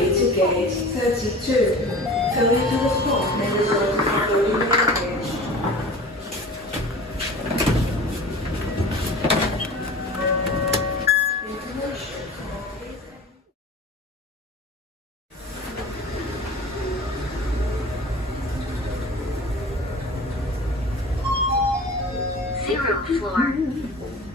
proceed to gate 32. Failure to respond may result in unloading the luggage. Information on Zero floor.